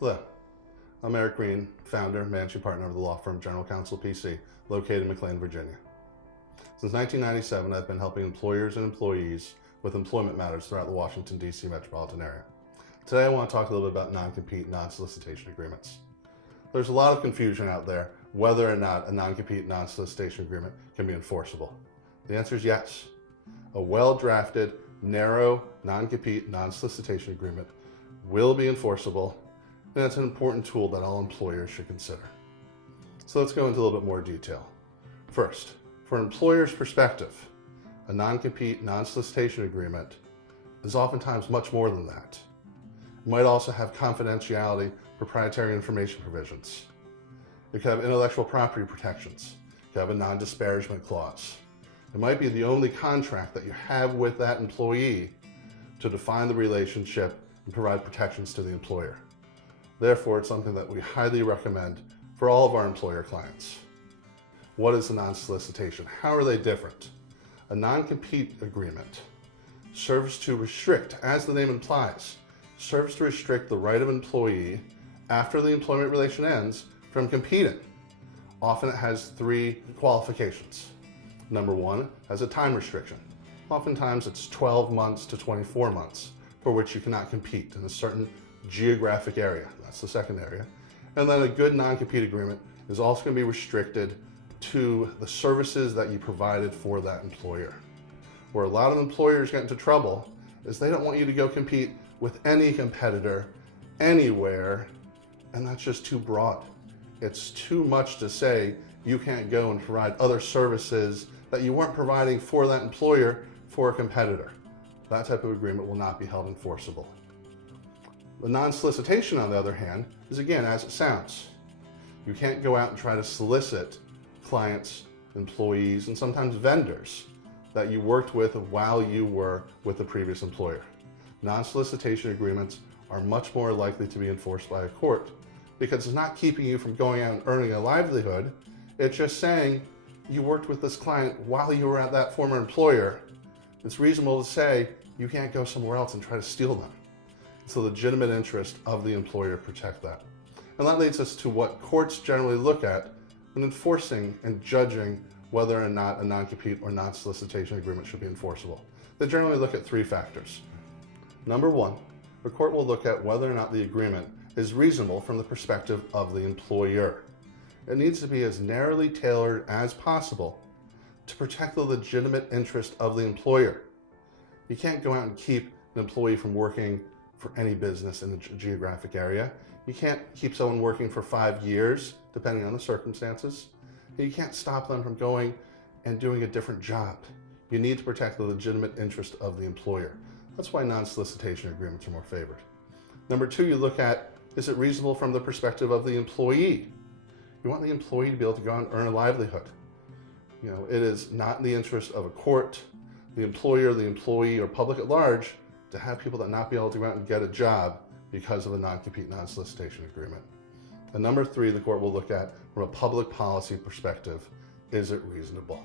Hello, I'm Merritt, founder, managing partner of the law firm General Counsel PC, located in McLean, Virginia. Since 1997, I've been helping employers and employees with employment matters throughout the Washington, D.C. metropolitan area. Today I want to talk a little bit about non-compete, non-solicitation agreements. There's a lot of confusion out there whether or not a non-compete, non-solicitation agreement can be enforceable. The answer is yes. A well-drafted, narrow, non-compete, non-solicitation agreement will be enforceable, and it's an important tool that all employers should consider. So let's go into a little bit more detail. First, from an employer's perspective, a non-compete, non-solicitation agreement is oftentimes much more than that. It might also have confidentiality, proprietary information provisions. It could have intellectual property protections. It could have a non-disparagement clause. It might be the only contract that you have with that employee to define the relationship and provide protections to the employer. Therefore, it's something that we highly recommend for all of our employer clients. What is a non-solicitation? How are they different? A non-compete agreement serves to restrict, as the name implies, serves to restrict the right of an employee after the employment relation ends from competing. Often it has three qualifications. Number one has a time restriction. Oftentimes it's 12 months to 24 months for which you cannot compete in a certain geographic area. That's the second area. And then a good non-compete agreement is also going to be restricted to the services that you provided for that employer. Where a lot of employers get into trouble is they don't want you to go compete with any competitor anywhere, and that's just too broad. It's too much to say you can't go and provide other services that you weren't providing for that employer for a competitor. That type of agreement will not be held enforceable. The non-solicitation, on the other hand, is again as it sounds. You can't go out and try to solicit clients, employees, and sometimes vendors that you worked with while you were with the previous employer. Non-solicitation agreements are much more likely to be enforced by a court because it's not keeping you from going out and earning a livelihood. It's just saying you worked with this client while you were at that former employer. It's reasonable to say you can't go somewhere else and try to steal them. It's the legitimate interest of the employer to protect that. And that leads us to what courts generally look at when enforcing and judging whether or not a non-compete or non-solicitation agreement should be enforceable. They generally look at three factors. Number one, the court will look at whether or not the agreement is reasonable from the perspective of the employer. It needs to be as narrowly tailored as possible to protect the legitimate interest of the employer. You can't go out and keep an employee from working for any business in a geographic area. You can't keep someone working for 5 years, depending on the circumstances. You can't stop them from going and doing a different job. You need to protect the legitimate interest of the employer. That's why non-solicitation agreements are more favored. Number two, you look at, is it reasonable from the perspective of the employee? You want the employee to be able to go out and earn a livelihood. You know, it is not in the interest of a court, the employer, the employee, or public at large to have people that not be able to go out and get a job because of a non-compete, non-solicitation agreement. And number three, the court will look at from a public policy perspective, is it reasonable?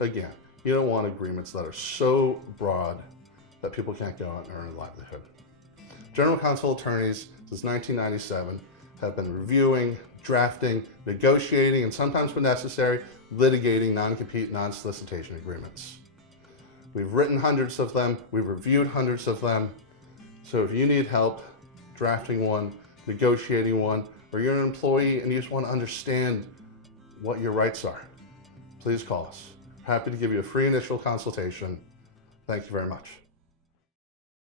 Again, you don't want agreements that are so broad that people can't go out and earn a livelihood. General Counsel attorneys since 1997 have been reviewing, drafting, negotiating, and sometimes when necessary, litigating non-compete, non-solicitation agreements. We've written hundreds of them, we've reviewed hundreds of them. So if you need help drafting one, negotiating one, or you're an employee and you just want to understand what your rights are, please call us. Happy to give you a free initial consultation. Thank you very much.